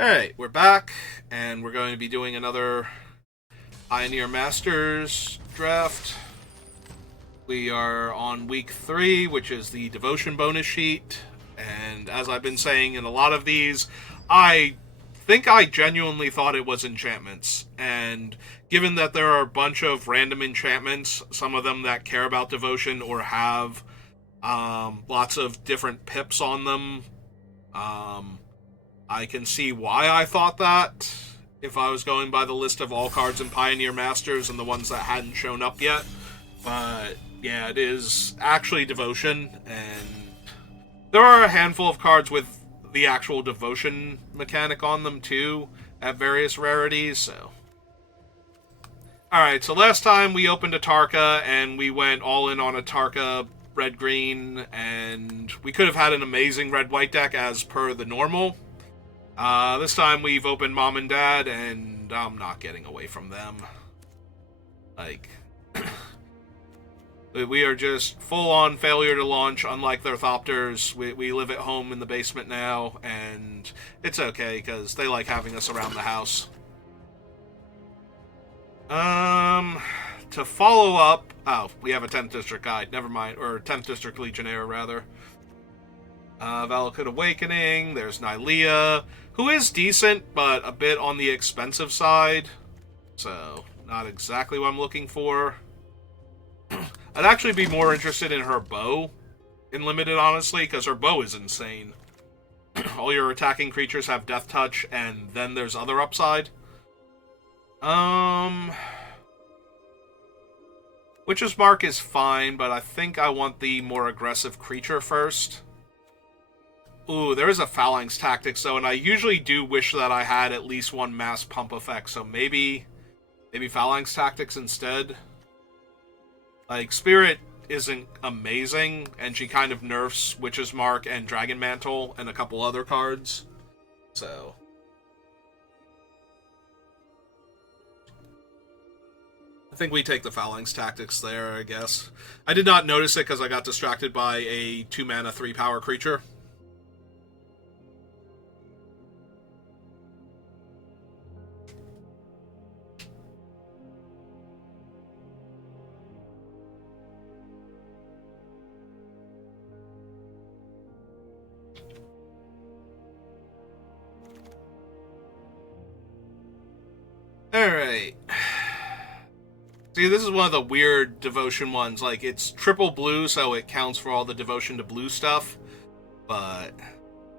Alright, we're back, and we're going to be doing another Pioneer Masters draft. We are on week 3, which is the Devotion bonus sheet, and as I've been saying in a lot of these, I think I genuinely thought it was enchantments, and given that there are a bunch of random enchantments, some of them that care about Devotion or have lots of different pips on them, I can see why I thought that if I was going by the list of all cards in Pioneer Masters and the ones that hadn't shown up yet. But yeah, it is actually Devotion, and there are a handful of cards with the actual Devotion mechanic on them too, at various rarities, so. Alright, so last time we opened a Tarka, and we went all in on a Tarka red-green, and we could have had an amazing red-white deck as per the normal. This time we've opened Mom and Dad, and I'm not getting away from them. Like, we are just full-on failure to launch, unlike their Thopters. We live at home in the basement now, and it's okay, because they like having us around the house. To follow up... Oh, we have a 10th District Guide, never mind. Or 10th District Legionnaire, rather. Valakut Awakening, there's Nylea, who is decent, but a bit on the expensive side. So, not exactly what I'm looking for. I'd actually be more interested in her bow in Limited, honestly, because her bow is insane. All your attacking creatures have Death Touch, and then there's other upside. Witch's Mark is fine, but I think I want the more aggressive creature first. Ooh, there is a Phalanx Tactics, though, and I usually do wish that I had at least one mass pump effect, so maybe Phalanx Tactics instead. Like, Spirit isn't amazing, and she kind of nerfs Witch's Mark and Dragon Mantle and a couple other cards, so... I think we take the Phalanx Tactics there, I guess. I did not notice it because I got distracted by a 2-mana, 3-power creature. Alright. See, this is one of the weird Devotion ones. Like, it's triple blue, so it counts for all the Devotion to blue stuff. But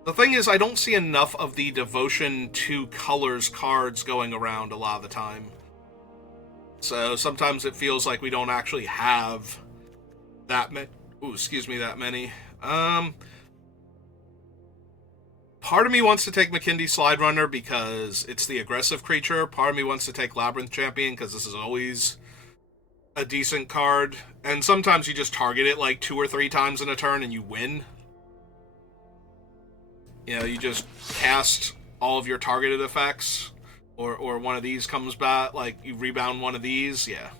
the thing is, I don't see enough of the Devotion to colors cards going around a lot of the time. So sometimes it feels like we don't actually have that many. Ooh, excuse me, that many. Part of me wants to take McKindy Slide Runner because it's the aggressive creature. Part of me wants to take Labyrinth Champion because this is always a decent card. And sometimes you just target it like 2 or 3 times in a turn and you win. You know, you just cast all of your targeted effects. Or one of these comes back, like you rebound one of these. Yeah.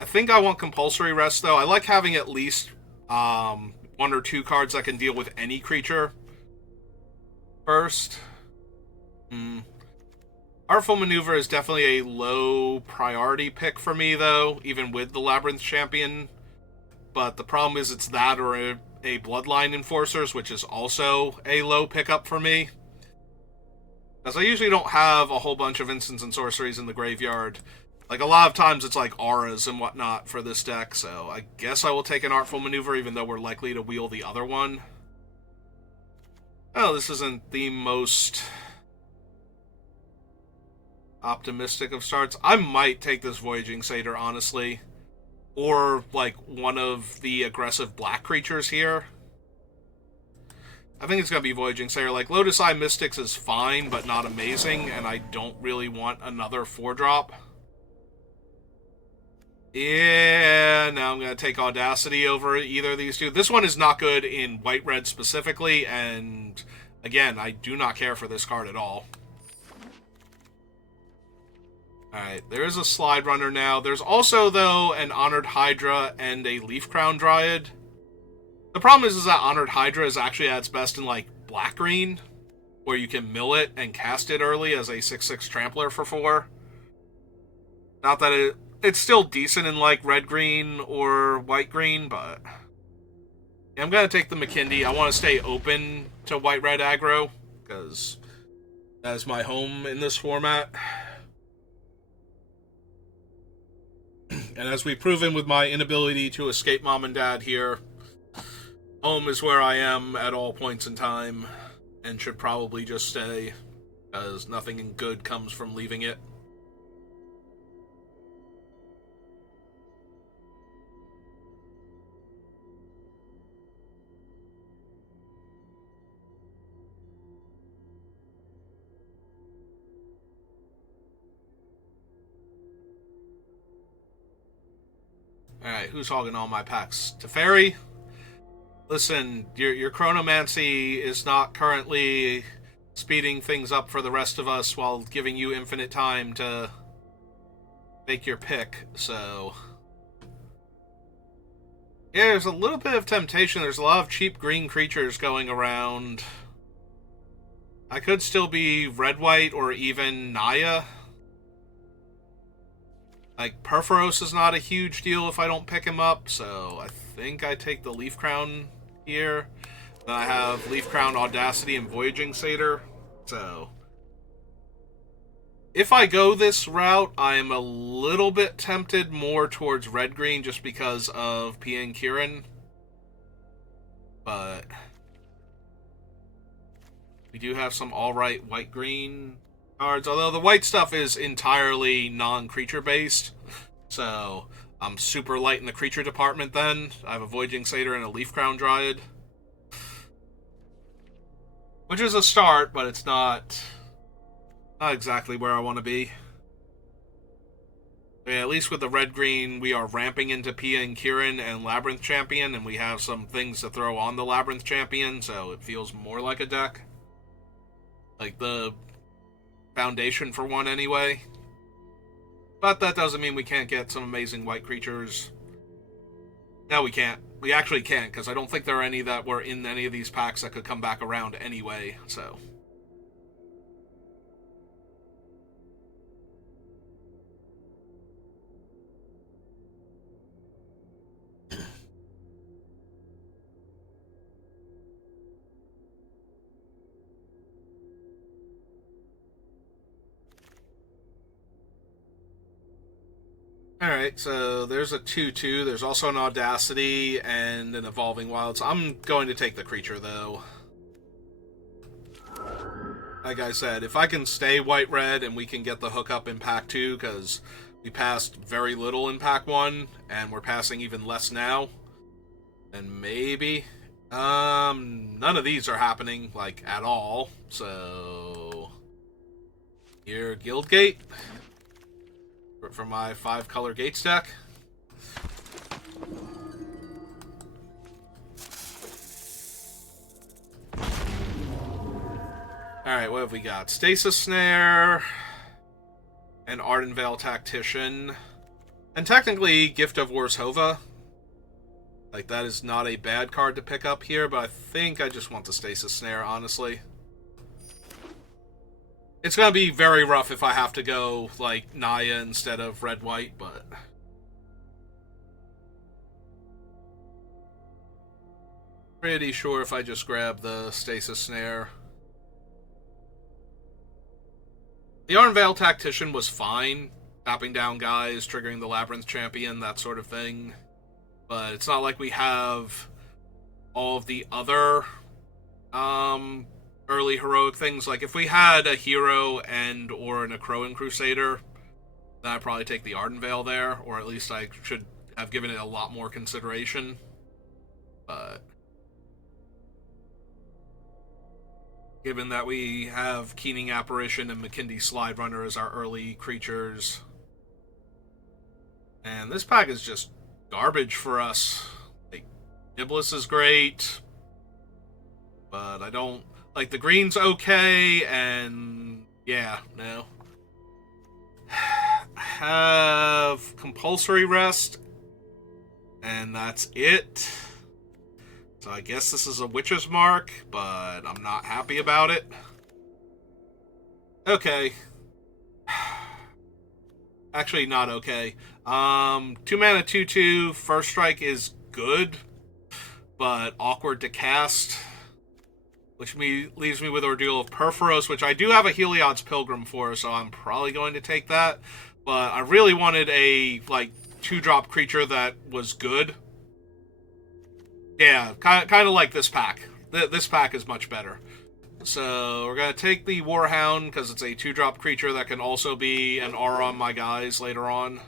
I think I want Compulsory Rest, though. I like having at least 1 or 2 cards that can deal with any creature first. Artful Maneuver is definitely a low priority pick for me, though, even with the Labyrinth Champion. But the problem is it's that or a Bloodline Enforcers, which is also a low pickup for me. Because I usually don't have a whole bunch of instants and sorceries in the graveyard. Like, a lot of times it's like auras and whatnot for this deck, so I guess I will take an Artful Maneuver, even though we're likely to wheel the other one. Oh, this isn't the most optimistic of starts. I might take this Voyaging Satyr, honestly. Or, like, one of the aggressive black creatures here. I think it's going to be Voyaging Satyr. Like, Lotus Eye Mystics is fine, but not amazing, and I don't really want another 4-drop. Yeah, now I'm going to take Audacity over either of these two. This one is not good in white-red specifically, and again, I do not care for this card at all. Alright, there is a Slide Runner now. There's also, though, an Honored Hydra and a Leaf Crown Dryad. The problem is that Honored Hydra is actually at its best in, like, black-green. where you can mill it and cast it early as a 6/6 trampler for 4. Not that it's still decent in like red-green or white-green, but I'm going to take the McKindy. I want to stay open to white-red aggro, because that is my home in this format. And as we've proven with my inability to escape mom and dad here, home is where I am at all points in time, and should probably just stay, because nothing good comes from leaving it. Alright, who's hogging all my packs? Teferi? Listen, your chronomancy is not currently speeding things up for the rest of us while giving you infinite time to make your pick, so... Yeah, there's a little bit of temptation. There's a lot of cheap green creatures going around. I could still be red-white or even Naya. Like, Perforos is not a huge deal if I don't pick him up, so I think I take the Leaf Crown here. Then I have Leaf Crown, Audacity, and Voyaging Satyr. So, if I go this route, I am a little bit tempted more towards red-green just because of Pian Kirin. But we do have some alright white-green cards, although the white stuff is entirely non-creature based, so I'm super light in the creature department then. I have a Voyaging Satyr and a Leaf Crown Dryad, which is a start, but it's not exactly where I want to be. Yeah, at least with the red-green, we are ramping into Pia and Kirin and Labyrinth Champion, and we have some things to throw on the Labyrinth Champion, so it feels more like a deck. Like the foundation for one anyway. But that doesn't mean we can't get some amazing white creatures. No, we can't. We actually can't, because I don't think there are any that were in any of these packs that could come back around anyway, so... Alright, so there's a 2/2. There's also an Audacity and an Evolving Wilds. I'm going to take the creature, though. Like I said, if I can stay white-red and we can get the hookup in Pack 2, because we passed very little in Pack 1, and we're passing even less now, then maybe. None of these are happening, like, at all. So... Here, Guildgate. For my 5-color Gates deck. Alright, what have we got? Stasis Snare, and Ardenvale Tactician, and technically Gift of Warshova. Like, that is not a bad card to pick up here, but I think I just want the Stasis Snare, honestly. It's going to be very rough if I have to go, like, Naya instead of red-white, but... Pretty sure if I just grab the Stasis Snare. The Ardenvale Tactician was fine. Tapping down guys, triggering the Labyrinth Champion, that sort of thing. But it's not like we have all of the other, early heroic things. Like, if we had a hero and or a Necroan Crusader, then I'd probably take the Ardenvale there, or at least I should have given it a lot more consideration. But given that we have Keening Apparition and McKindy Slide Runner as our early creatures, and this pack is just garbage for us. Like, Niblis is great, but I don't... Like, the green's okay, and... Yeah, no. Have Compulsory Rest, and that's it. So I guess this is a Witch's Mark, but I'm not happy about it. Okay. Actually, not okay. 2 mana, 2/2. First strike is good, but awkward to cast. Which leaves me with Ordeal of Perforos, which I do have a Heliod's Pilgrim for, so I'm probably going to take that. But I really wanted a, like, 2-drop creature that was good. Yeah, kind of like this pack. This pack is much better. So we're going to take the Warhound, because it's a 2-drop creature that can also be an aura on my guys later on.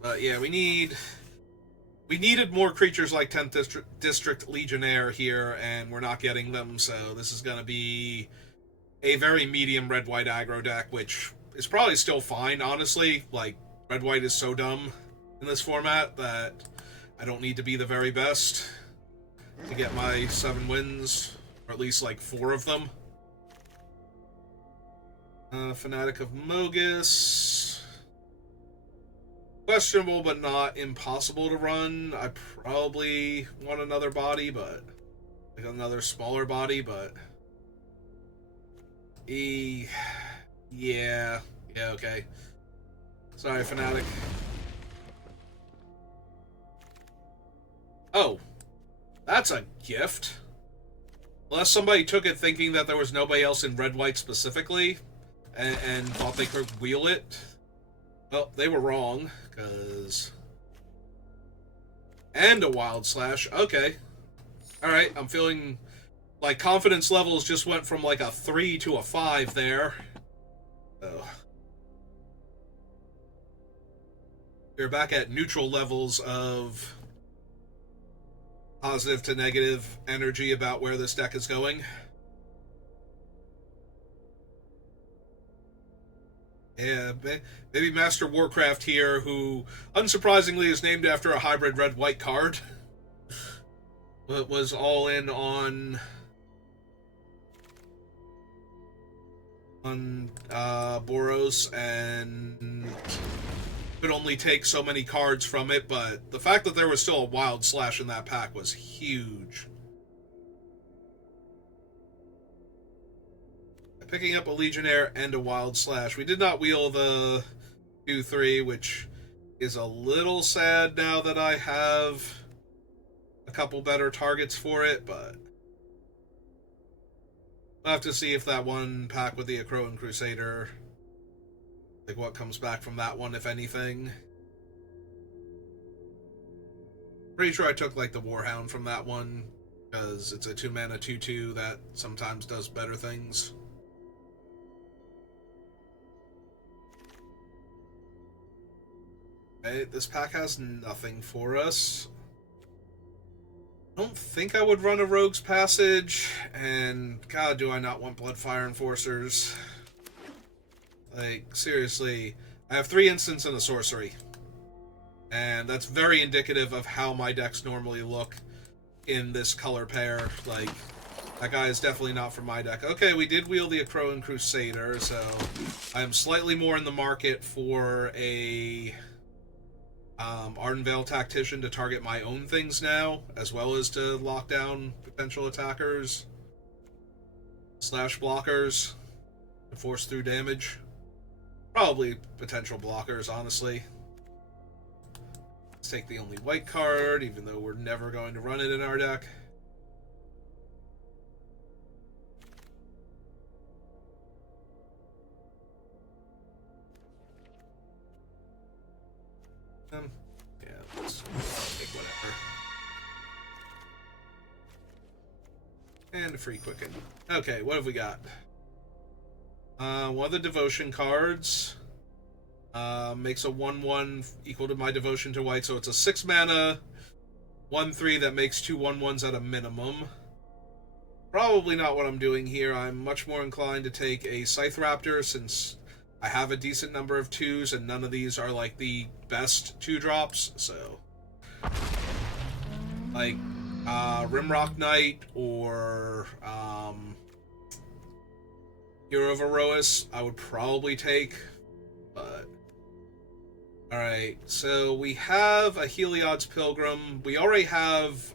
But yeah, we needed more creatures like 10th District Legionnaire here, and we're not getting them, so this is going to be a very medium red-white aggro deck, which is probably still fine, honestly. Like, red-white is so dumb in this format that I don't need to be the very best to get my 7 wins, or at least, like, 4 of them. Fanatic of Mogus. Questionable, but not impossible to run. I probably want another body, but... like, another smaller body, but... Yeah, okay. Sorry, Fanatic. Oh. That's a gift. Unless somebody took it thinking that there was nobody else in red-white specifically, and thought they could wheel it. Well, they were wrong, because... and a Wild Slash. Okay. Alright, I'm feeling... like, confidence levels just went from, like, a 3 to a 5 there. Oh. We're back at neutral levels of positive to negative energy about where this deck is going. Yeah, maybe Master Warcraft here, who, unsurprisingly, is named after a hybrid red-white card. But was all in on Boros, and could only take so many cards from it, but the fact that there was still a Wild Slash in that pack was huge. Picking up a Legionnaire and a Wild Slash. We did not wheel the 2/3, which is a little sad now that I have a couple better targets for it, but we'll have to see if that one pack with the Akroan Crusader, like, what comes back from that one, if anything. Pretty sure I took, like, the Warhound from that one, because it's a 2-mana 2/2 that sometimes does better things. Okay, this pack has nothing for us. I don't think I would run a Rogue's Passage, and god, do I not want Bloodfire Enforcers. Like, seriously, I have 3 instants and a sorcery. And that's very indicative of how my decks normally look in this color pair. Like, that guy is definitely not for my deck. Okay, we did wheel the Akroan Crusader, so I'm slightly more in the market for a Ardenvale Tactician to target my own things now, as well as to lock down potential attackers / blockers to force through damage. Probably potential blockers, honestly. Let's take the only white card, even though we're never going to run it in our deck. Yeah, let's take whatever. And a free Quicken. Okay, what have we got? One of the Devotion cards makes a 1/1 equal to my Devotion to white, so it's a 6-mana 1/3 that makes 2 1/1s at a minimum. Probably not what I'm doing here. I'm much more inclined to take a Scythe Raptor, since I have a decent number of 2s, and none of these are, like, the best 2-drops, so... like, Rimrock Knight, or, Hero of Erois, I would probably take, but... Alright, so we have a Heliod's Pilgrim. We already have,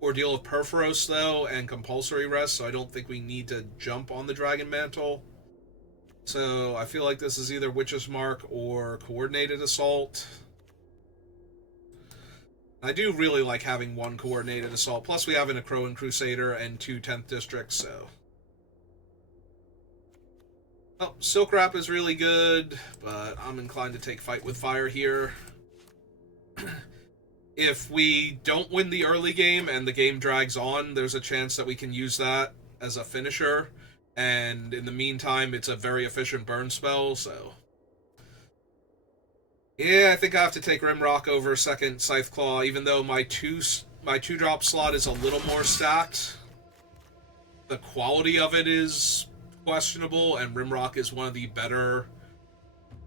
Ordeal of Perforos, though, and Compulsory Rest, so I don't think we need to jump on the Dragon Mantle. So I feel like this is either Witch's Mark or Coordinated Assault. I do really like having one Coordinated Assault, plus we have an Akroan Crusader and 2 10th Districts, so... Oh, Silk Wrap is really good, but I'm inclined to take Fight with Fire here. If we don't win the early game and the game drags on, there's a chance that we can use that as a finisher. And in the meantime, it's a very efficient burn spell, so... Yeah, I think I have to take Rimrock over second Scythe Claw, even though my two drop slot is a little more stacked. The quality of it is questionable, and Rimrock is one of the better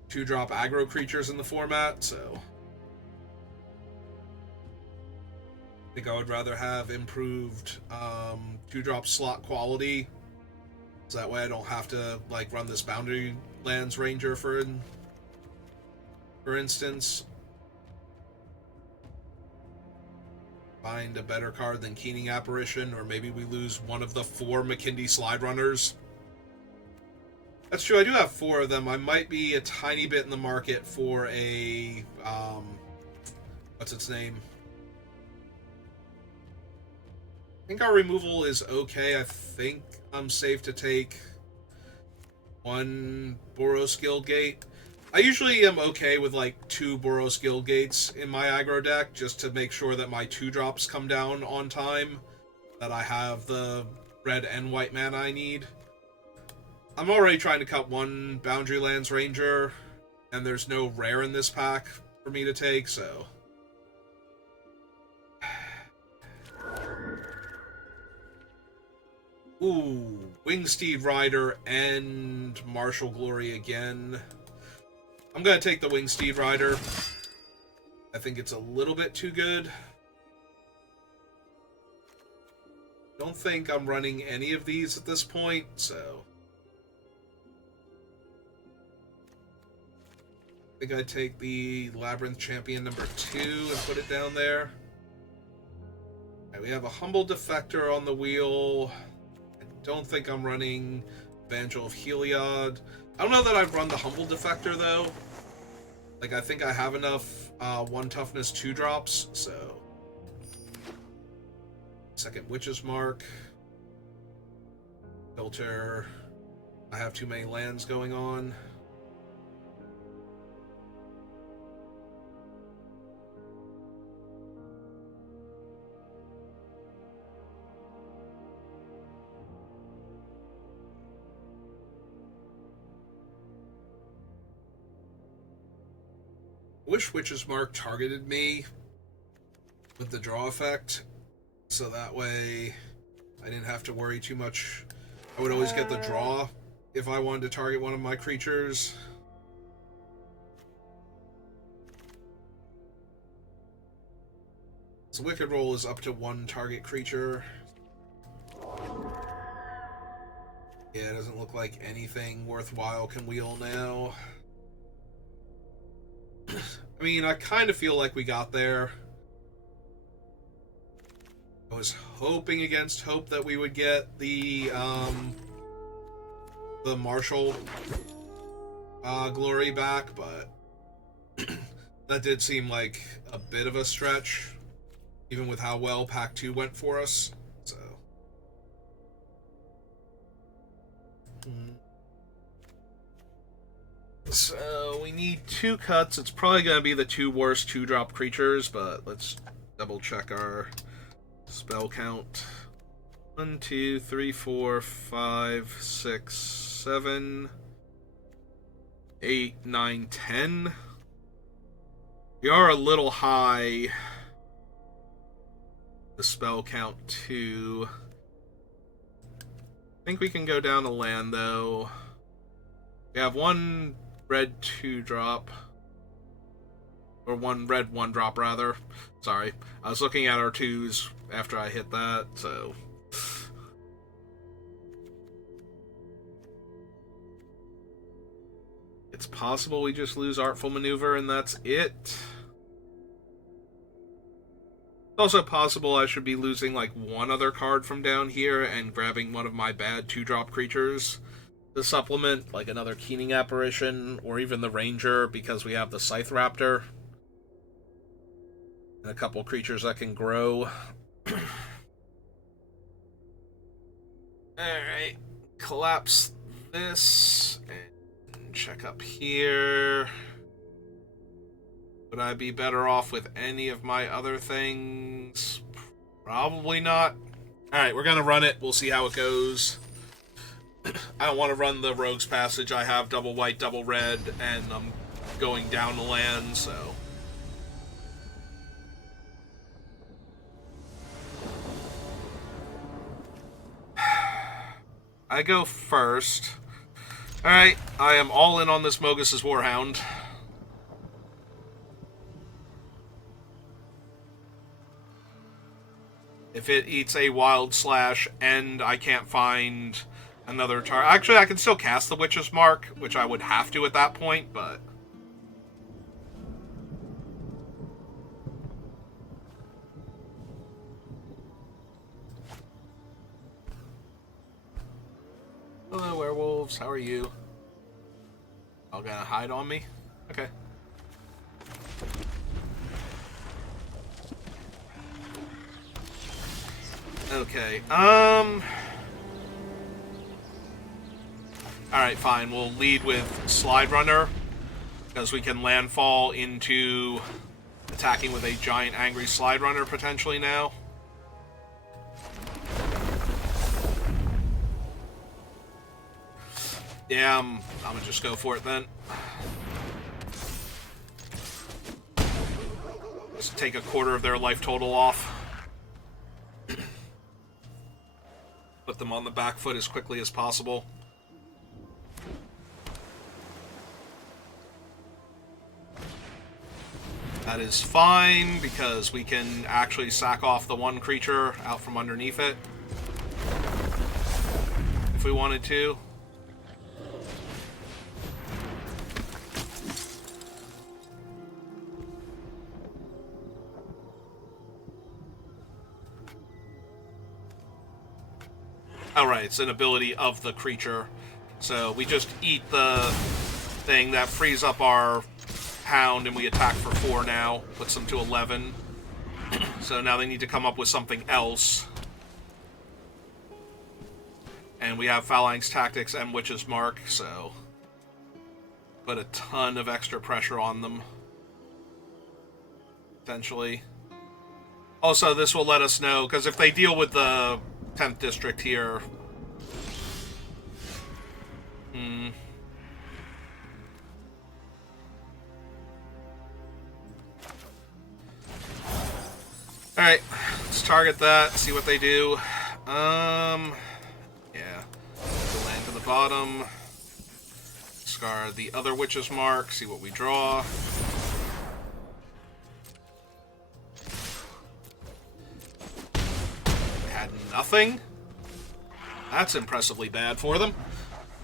2-drop aggro creatures in the format, so... I think I would rather have improved 2-drop slot quality, so that way I don't have to like run this Boundary Lands Ranger for instance. Find a better card than Keening Apparition, or maybe we lose one of the 4 McKindy Slide Runners. That's true, I do have 4 of them. I might be a tiny bit in the market for a what's its name? I think our removal is okay. I think I'm safe to take 1 Boros Guild Gate. I usually am okay with like 2 Boros Guild Gates in my aggro deck, just to make sure that my 2-drops come down on time, that I have the red and white mana I need. I'm already trying to cut 1 Boundary Lands Ranger, and there's no rare in this pack for me to take, so... Ooh, Wingsteed Rider and Martial Glory again. I'm going to take the Wingsteed Rider. I think it's a little bit too good. Don't think I'm running any of these at this point, so... I think I'd take the Labyrinth Champion number 2 and put it down there. Right, we have a Humble Defector on the wheel. Don't think I'm running Evangel of Heliod. I don't know that I'd run the Humble Defector, though. Like, I think I have enough 1 toughness 2-drops, so... Second Witch's Mark. Filter. I have too many lands going on. Wish Witch's Mark targeted me with the draw effect, so that way I didn't have to worry too much. I would always get the draw if I wanted to target one of my creatures. So Wicked Roll is up to 1 target creature. Yeah, it doesn't look like anything worthwhile can wheel now. I mean, I kind of feel like we got there. I was hoping against hope that we would get the Martial Glory back, but that did seem like a bit of a stretch, even with how well Pack 2 went for us. So... So, we need 2 cuts. It's probably going to be the 2 worst 2-drop creatures, but let's double check our spell count. 1, 2, 3, 4, 5, 6, 7, 8, 9, 10. We are a little high. The spell count, too. I think we can go down a land, though. We have 1 red 2-drop, or 1 red 1-drop rather. Sorry, I was looking at our 2s after I hit that, so... It's possible we just lose Artful Maneuver and that's it. also possible I should be losing like one other card from down here and grabbing one of my bad 2-drop creatures to supplement, like another Keening Apparition, or even the Ranger, because we have the Scythe Raptor. And a couple creatures that can grow. Alright, collapse this, and check up here. Would I be better off with any of my other things? Probably not. Alright, we're gonna run it. We'll see how it goes. I don't want to run the Rogue's Passage. I have double white, double red, and I'm going down the land, so... I go first. Alright, I am all in on this Mogus's Warhound. If it eats a Wild Slash and I can't find another target... Actually, I can still cast the Witch's Mark, which I would have to at that point, but... Hello, werewolves. How are you? All gonna hide on me? Okay. Okay, Alright, fine. We'll lead with Slide Runner, because we can landfall into attacking with a giant angry Slide Runner potentially now. Yeah, I'm gonna just go for it then. Just take a quarter of their life total off. Put them on the back foot as quickly as possible. That is fine, because we can actually sack off the one creature out from underneath it. If we wanted to. Alright, it's an ability of the creature. So we just eat the thing that frees up our hound, and we attack for 4 now. Puts them to 11. So now they need to come up with something else. And we have Phalanx Tactics and Witch's Mark, so... put a ton of extra pressure on them. Potentially. Also, this will let us know, because if they deal with the 10th district here... Alright, let's target that, see what they do. Yeah. We'll land to the bottom. Discard the other Witch's Mark, see what we draw. Had nothing? That's impressively bad for them.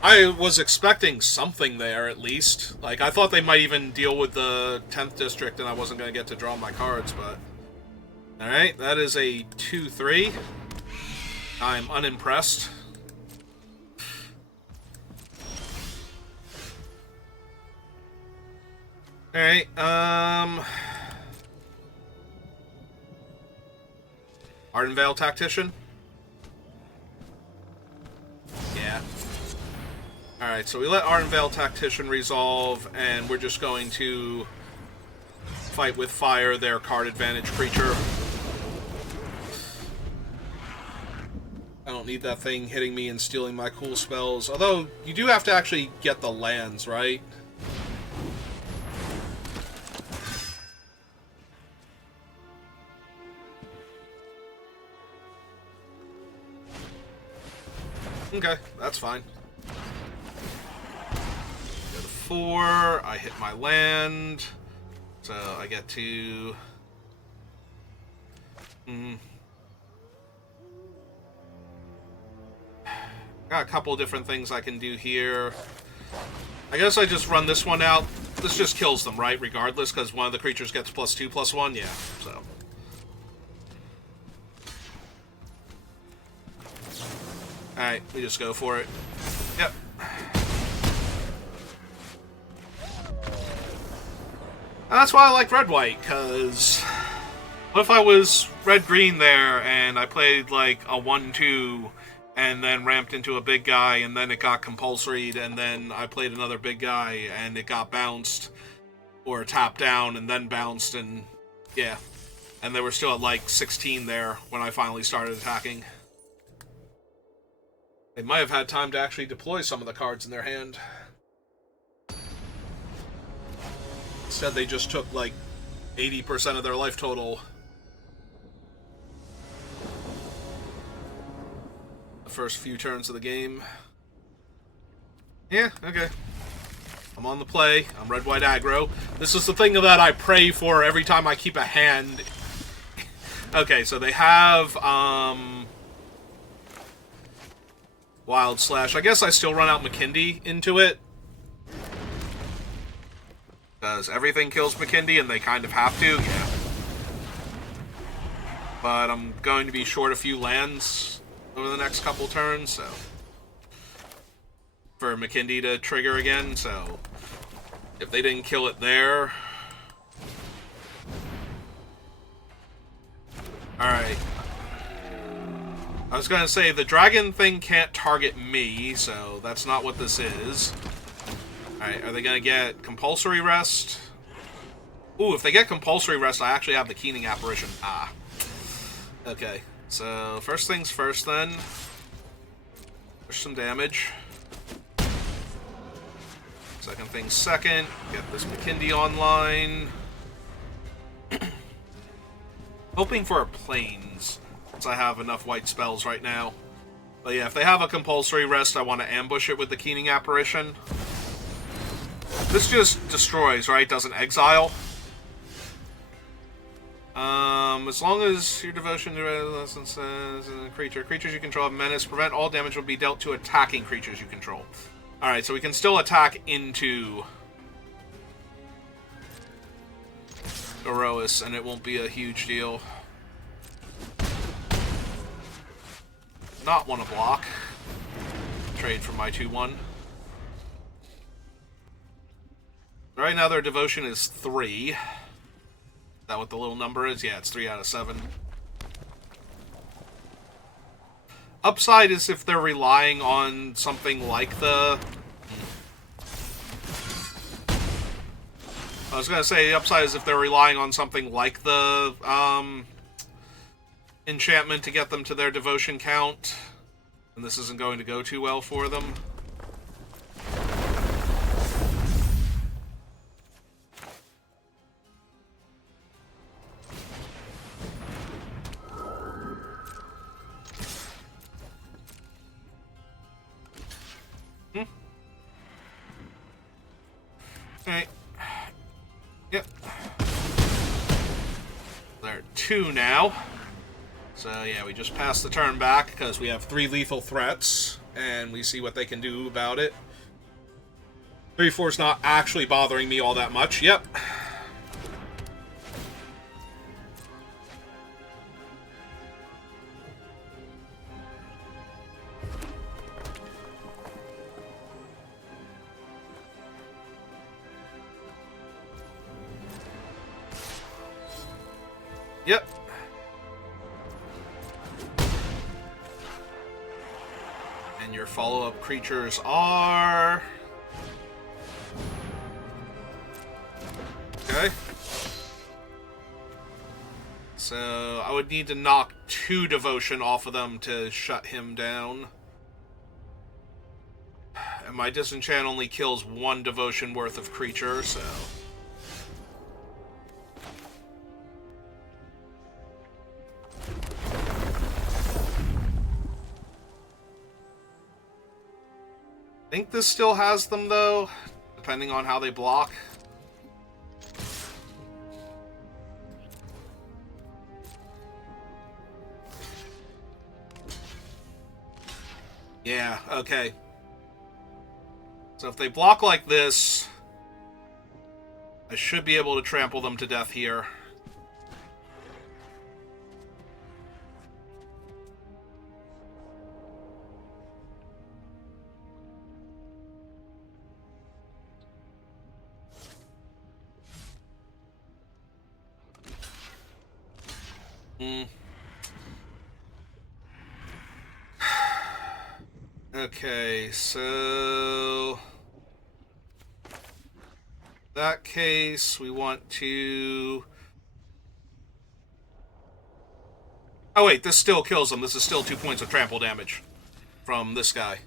I was expecting something there, at least. Like, I thought they might even deal with the 10th district and I wasn't going to get to draw my cards, but... Alright, that is a 2-3. I'm unimpressed. Alright, Ardenvale Tactician? Yeah. Alright, so we let Ardenvale Tactician resolve, and we're just going to fight with fire their card advantage creature. I don't need that thing hitting me and stealing my cool spells. Although, you do have to actually get the lands, right? Okay, that's fine. Go to 4, I hit my land, so I get to... Got a couple different things I can do here. I guess I just run this one out. This just kills them, right? Regardless, because one of the creatures gets +2/+1? Yeah, so... Alright, we just go for it. Yep. And that's why I like red-white, because what if I was red-green there and I played like a 1-2 and then ramped into a big guy and then it got compulsoried and then I played another big guy and it got bounced or tapped down and then bounced and yeah. And they were still at like 16 there when I finally started attacking. They might have had time to actually deploy some of the cards in their hand. Instead, they just took like 80% of their life total. The first few turns of the game. Yeah, okay. I'm on the play. I'm red-white aggro. This is the thing that I pray for every time I keep a hand. Okay, so they have Wild Slash. I guess I still run out McKindy into it. Because everything kills McKindy and they kind of have to, yeah. But I'm going to be short a few lands over the next couple turns, so... for McKindy to trigger again, so... if they didn't kill it there... Alright. I was gonna say, the dragon thing can't target me, so that's not what this is. Alright, are they gonna get compulsory rest? Ooh, if they get compulsory rest, I actually have the Keening Apparition. Ah. Okay, so first things first then. Push some damage. Second thing second, get this McKindy online. Hoping for a Plains, since I have enough white spells right now. But yeah, if they have a compulsory rest, I want to ambush it with the Keening Apparition. This just destroys, right? Doesn't exile. As long as your devotion to resistance says creatures you control have menace, prevent all damage will be dealt to attacking creatures you control. Alright, so we can still attack into Boros, and it won't be a huge deal. Not want to block. Trade for my 2-1. Right now their devotion is 3. Is that what the little number is? Yeah, it's 3 out of 7. Upside is if they're relying on something like the... I was going to say the upside is if they're relying on something like the enchantment to get them to their devotion count. And this isn't going to go too well for them. Okay. Yep. They're 2 now. So yeah, we just passed the turn back because we have 3 lethal threats, and we see what they can do about it. 3/4's not actually bothering me all that much. Yep. Yep. And your follow-up creatures are... Okay. So, I would need to knock 2 devotion off of them to shut him down. And my disenchant only kills 1 devotion worth of creature, so... I think this still has them, though, depending on how they block. Yeah, okay. So if they block like this, I should be able to trample them to death here. Okay, so... that case, we want to... oh wait, this still kills them. This is still 2 points of trample damage from this guy.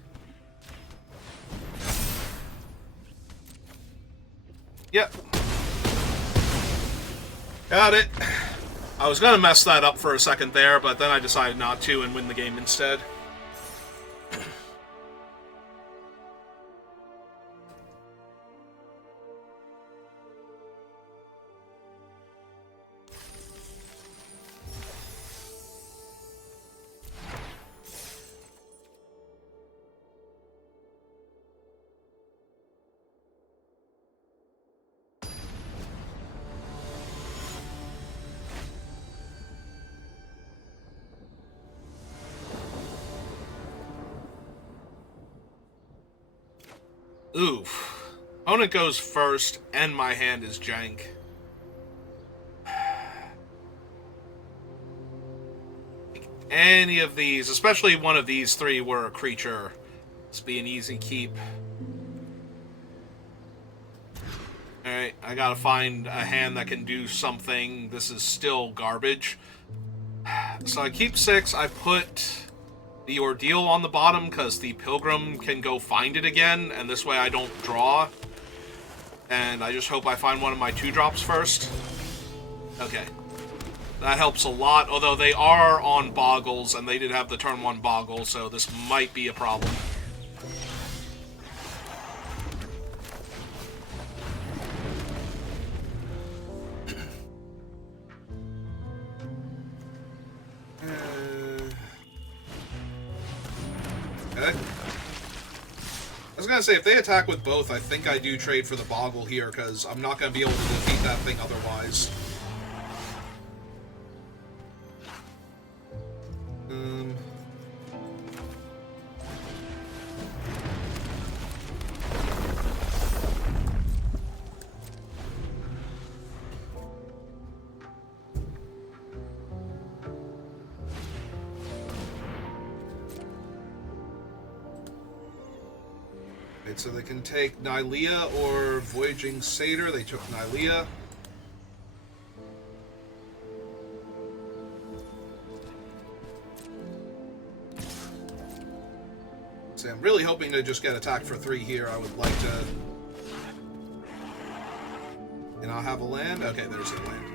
Yep. Got it. I was going to mess that up for a second there, but then I decided not to and win the game instead. Oof. Opponent goes first, and my hand is jank. Any of these, especially one of these three were a creature. This be an easy keep. Alright, I gotta find a hand that can do something. This is still garbage. So I keep 6. I put the Ordeal on the bottom because the Pilgrim can go find it again, and this way I don't draw. And I just hope I find one of my 2-drops first. Okay. That helps a lot, although they are on Boggles, and they did have the turn 1 Boggle, so this might be a problem. Okay. I was gonna say, if they attack with both, I think I do trade for the Boggle here, because I'm not gonna be able to defeat that thing otherwise. So they can take Nylea or Voyaging Satyr. They took Nylea. So I'm really hoping to just get attacked for 3 here. I would like to... and I'll have a land? Okay, there's the land.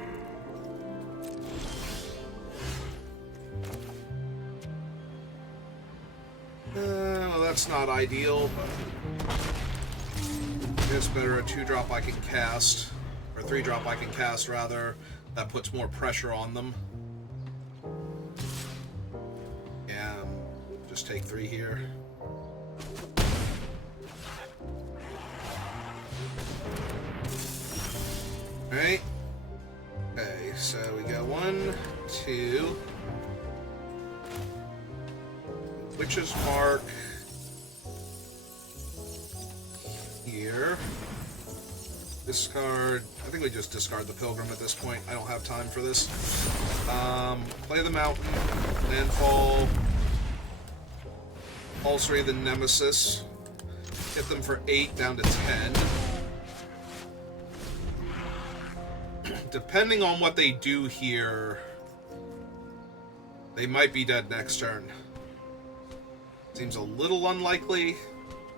Well, that's not ideal, but... I guess better a 2-drop I can cast, or 3-drop I can cast, rather. That puts more pressure on them. Yeah, just take 3 here. Alright. Okay, so we got 1, 2... Witch's Mark... here. Discard... I think we just discard the Pilgrim at this point. I don't have time for this. Play the Mountain. Landfall. Pulsary the Nemesis. Hit them for 8 down to 10. Depending on what they do here, they might be dead next turn. Seems a little unlikely.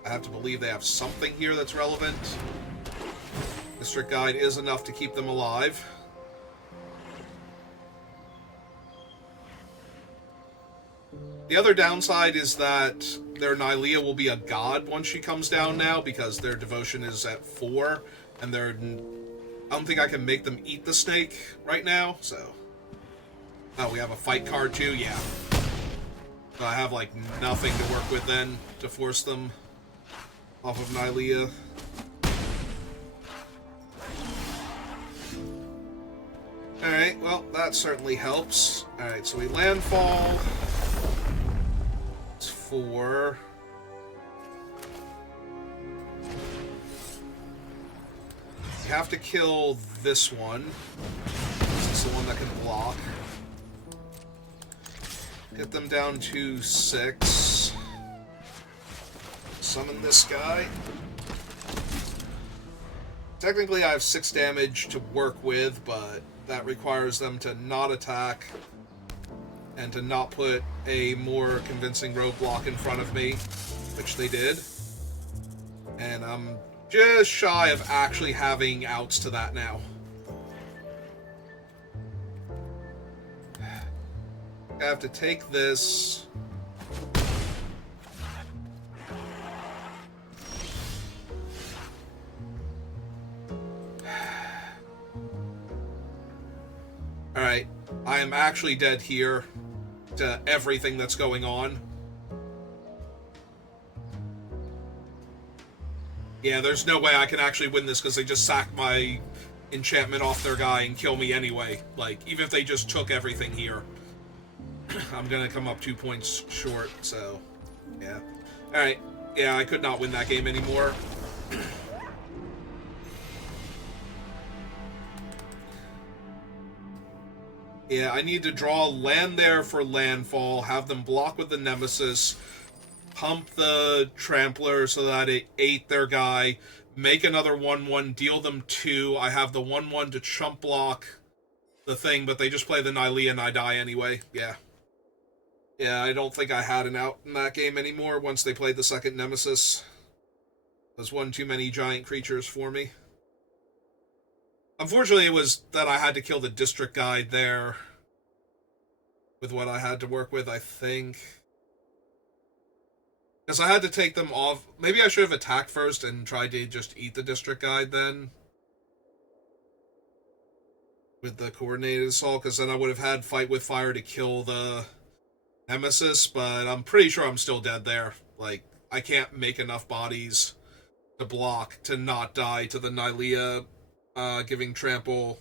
I have to believe they have something here that's relevant. District Guide is enough to keep them alive. The other downside is that their Nylea will be a god once she comes down now, because their devotion is at 4, and they're... I don't think I can make them eat the snake right now, so... Oh, we have a fight card too? Yeah. So I have, like, nothing to work with then to force them off of Nylea. Alright, well, that certainly helps. Alright, so we landfall. It's 4. We have to kill this one. This is the one that can block. Get them down to 6. Summon this guy. Technically, I have 6 damage to work with, but that requires them to not attack and to not put a more convincing roadblock in front of me, which they did. And I'm just shy of actually having outs to that now. I have to take this. Alright, I am actually dead here to everything that's going on. Yeah, there's no way I can actually win this because they just sacked my enchantment off their guy and kill me anyway. Like, even if they just took everything here, I'm gonna come up 2 points short, so, yeah. Alright, yeah, I could not win that game anymore. Yeah, I need to draw land there for landfall, have them block with the Nemesis, pump the Trampler so that it ate their guy, make another 1-1, deal them 2. I have the 1-1 to chump block the thing, but they just play the Nylea and I die anyway. Yeah. Yeah, I don't think I had an out in that game anymore once they played the second Nemesis. There's one too many giant creatures for me. Unfortunately, it was that I had to kill the district guide there with what I had to work with, I think. Because I had to take them off. Maybe I should have attacked first and tried to just eat the district guide then. With the coordinated assault, because then I would have had fight with fire to kill the Nemesis, but I'm pretty sure I'm still dead there. Like, I can't make enough bodies to block to not die to the Nylea giving trample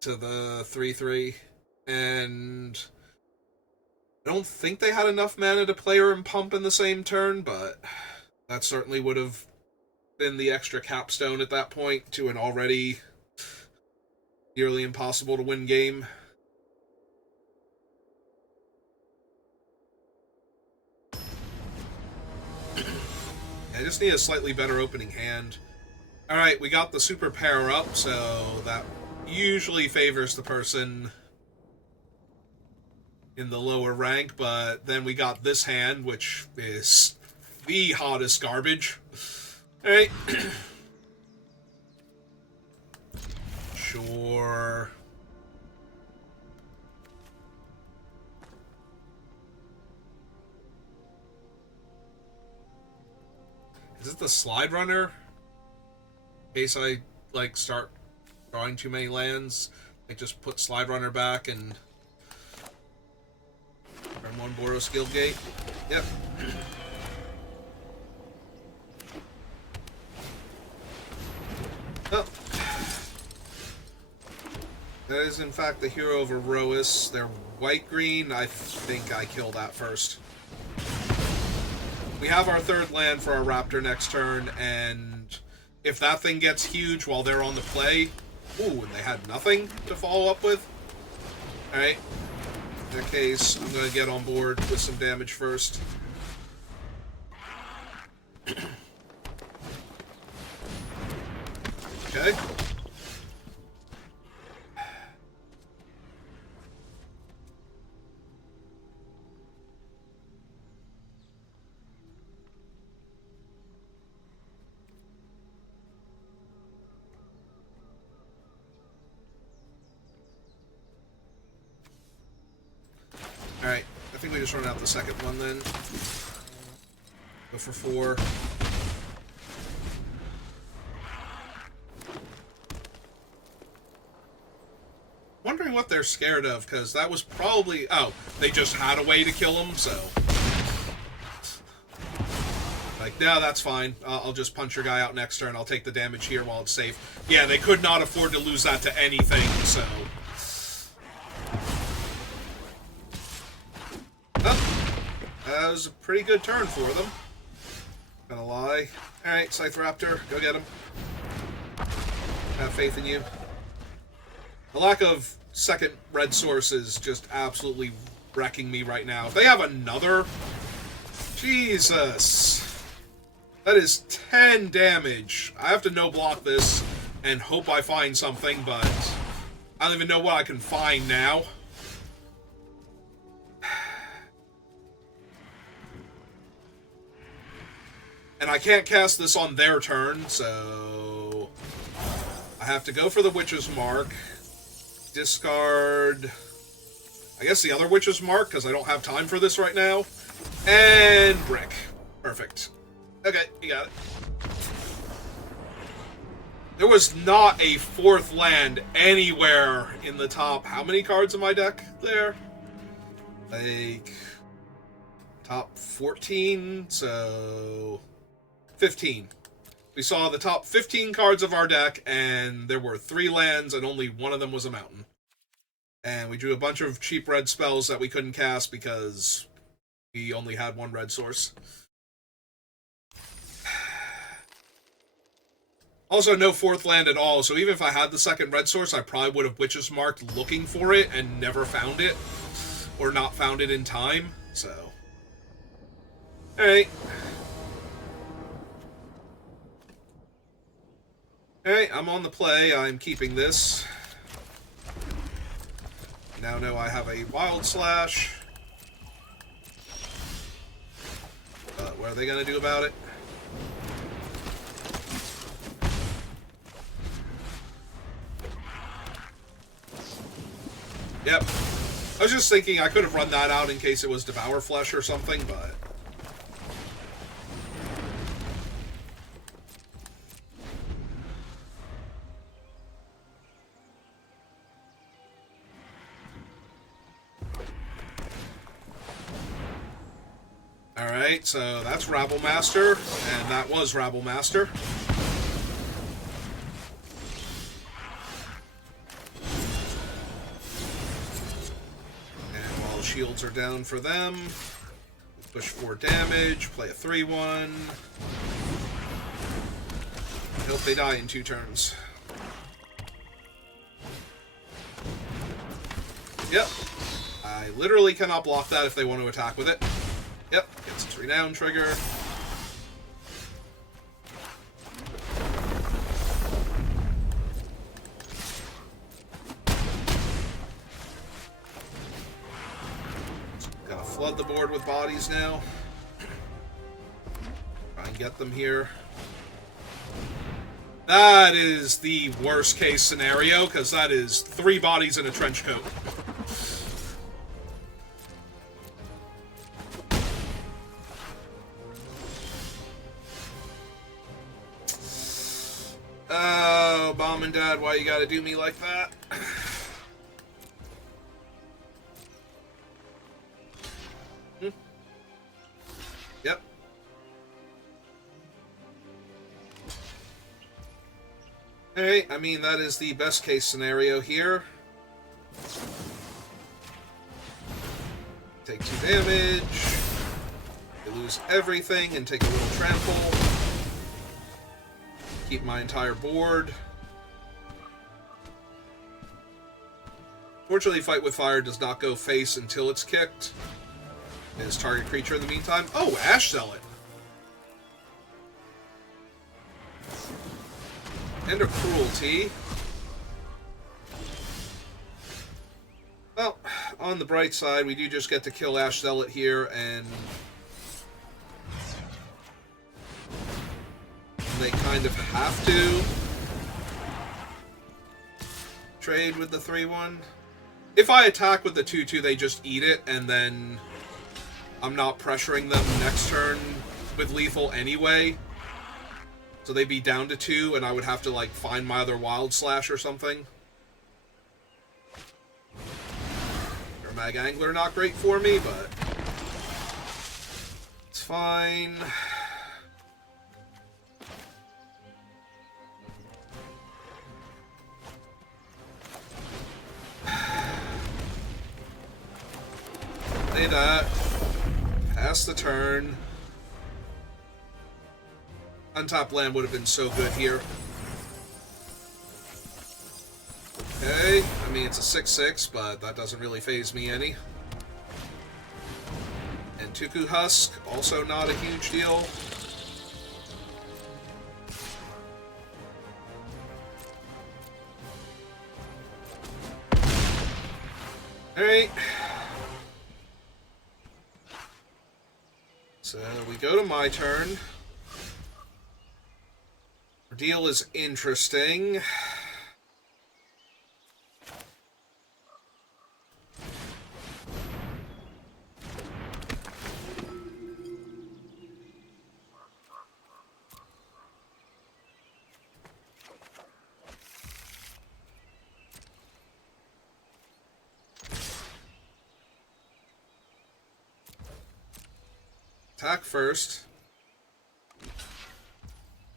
to the 3/3. And I don't think they had enough mana to play her and pump in the same turn, but that certainly would have been the extra capstone at that point to an already nearly impossible to win game. I just need a slightly better opening hand. Alright, we got the super power up, so that usually favors the person in the lower rank, but then we got this hand, which is the hottest garbage. Alright. Sure. Is it the slide runner? In case I, like, start drawing too many lands, I just put slide runner back and turn 1 Boros Guild Gate. Yep. Oh. That is, in fact, the hero of Erois. They're white-green. I think I kill that first. We have our 3rd land for our Raptor next turn, and if that thing gets huge while they're on the play... Ooh, and they had nothing to follow up with? Alright. In that case, I'm going to get on board with some damage first. Okay. Alright, I think we just run out the second one then. Go for 4. Wondering what they're scared of, because that was probably... Oh, they just had a way to kill him, so... Like, no, that's fine. I'll just punch your guy out next turn. I'll take the damage here while it's safe. Yeah, they could not afford to lose that to anything, so... That was a pretty good turn for them. Gonna lie. Alright, Scythe Raptor, go get him. Have faith in you. The lack of second red source is just absolutely wrecking me right now. If they have another... Jesus. That is 10 damage. I have to no-block this and hope I find something, but I don't even know what I can find now. And I can't cast this on their turn, so I have to go for the Witch's Mark. Discard, I guess, the other Witch's Mark, because I don't have time for this right now. And Brick. Perfect. Okay, you got it. There was not a fourth land anywhere in the top. How many cards in my deck there? Like, top 14, so 15. We saw the top 15 cards of our deck, and there were 3 lands, and only one of them was a mountain. And we drew a bunch of cheap red spells that we couldn't cast because we only had 1 red source. Also, no fourth land at all, so even if I had the second red source, I probably would have Witch's Marked looking for it and never found it. Or not found it in time, so... Alright. Alright, I'm on the play. I'm keeping this. Now know I have a Wild Slash. But what are they going to do about it? Yep. I was just thinking I could have run that out in case it was Devour Flesh or something, but... Alright, so that's Rabble Master, and that was Rabble Master. Shields are down for them. Push 4 damage, play a 3-1. Hope they die in 2 turns. Yep. I literally cannot block that if they want to attack with it. Yep, gets its renown trigger. Flood the board with bodies now. Try and get them here. That is the worst case scenario, because that is 3 bodies in a trench coat. Oh, Mom and Dad, why you gotta do me like that? Yep. Alright, I mean, that is the best case scenario here. Take 2 damage. They lose everything and take a little trample. Keep my entire board. Fortunately, Fight with Fire does not go face until it's kicked. Is target creature in the meantime. Oh, Ash Zealot. And a Cruelty. Well, on the bright side, we do just get to kill Ash Zealot here, and they kind of have to trade with the 3-1. If I attack with the 2-2, they just eat it, and then I'm not pressuring them next turn with lethal anyway. So they'd be down to 2, and I would have to, like, find my other Wild Slash or something. Mag Angler, not great for me, but it's fine. Play that. Pass the turn. Untapped land would have been so good here. Okay, I mean, it's a 6/6, but that doesn't really faze me any. And Tuku Husk, also not a huge deal. Alright. So we go to my turn. Our deal is interesting. Attack first.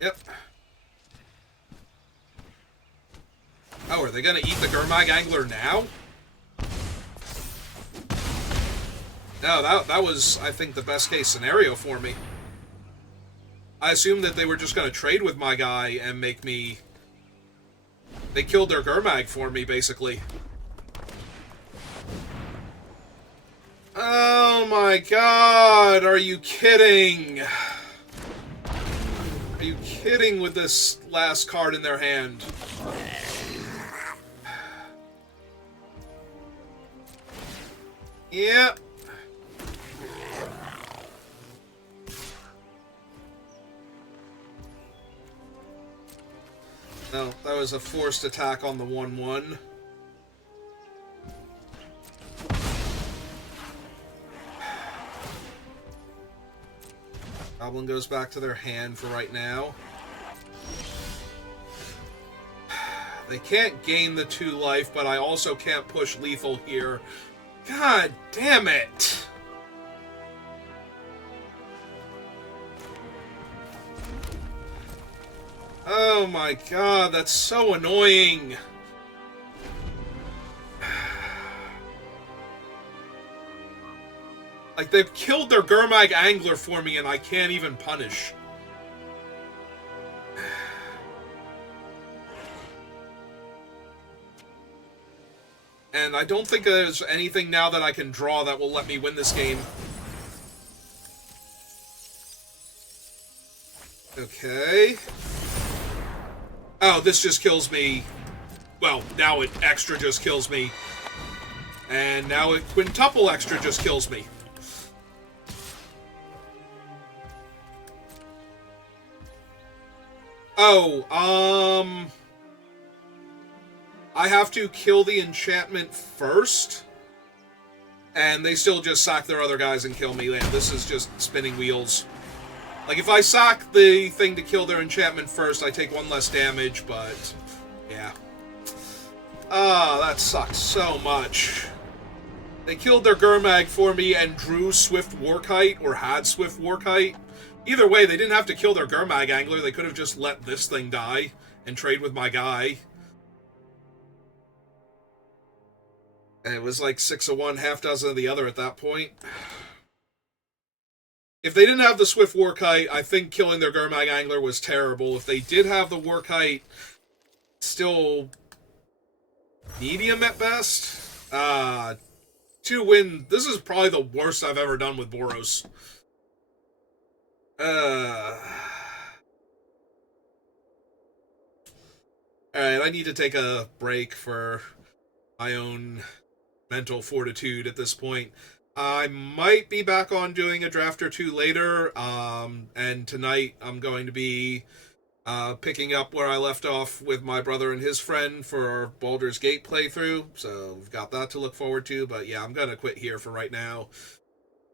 Yep. Oh, are they gonna eat the Gurmag Angler now? No, that was, I think, the best case scenario for me. I assumed that they were just gonna trade with my guy and make me... They killed their Gurmag for me, basically. Oh my god, are you kidding? Are you kidding with this last card in their hand? Yep. No, that was a forced attack on the 1/1. Goblin goes back to their hand for right now. They can't gain the 2 life, but I also can't push lethal here. God damn it! Oh my god, that's so annoying! Like, they've killed their Gurmag Angler for me and I can't even punish. And I don't think there's anything now that I can draw that will let me win this game. Okay. Oh, this just kills me. Well, now it extra just kills me. And now it quintuple extra just kills me. Oh, I have to kill the enchantment first, and they still just sack their other guys and kill me. Man, this is just spinning wheels. Like, if I sack the thing to kill their enchantment first, I take 1 less damage, but yeah. Ah, that sucks so much. They killed their Gurmag for me and drew Swift Warkite, or had Swift Warkite. Either way, they didn't have to kill their Gurmag Angler. They could have just let this thing die and trade with my guy. And it was like 6 of one, half dozen of the other at that point. If they didn't have the Swift Warkite, I think killing their Gurmag Angler was terrible. If they did have the Warkite, still medium at best. 2 win. This is probably the worst I've ever done with Boros. Alright, I need to take a break for my own mental fortitude at this point. I might be back on doing a draft or 2 later, and tonight I'm going to be picking up where I left off with my brother and his friend for our Baldur's Gate playthrough, so we've got that to look forward to, but yeah, I'm going to quit here for right now,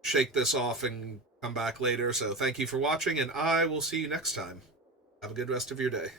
shake this off, and come back later. So thank you for watching, and I will see you next time. Have a good rest of your day.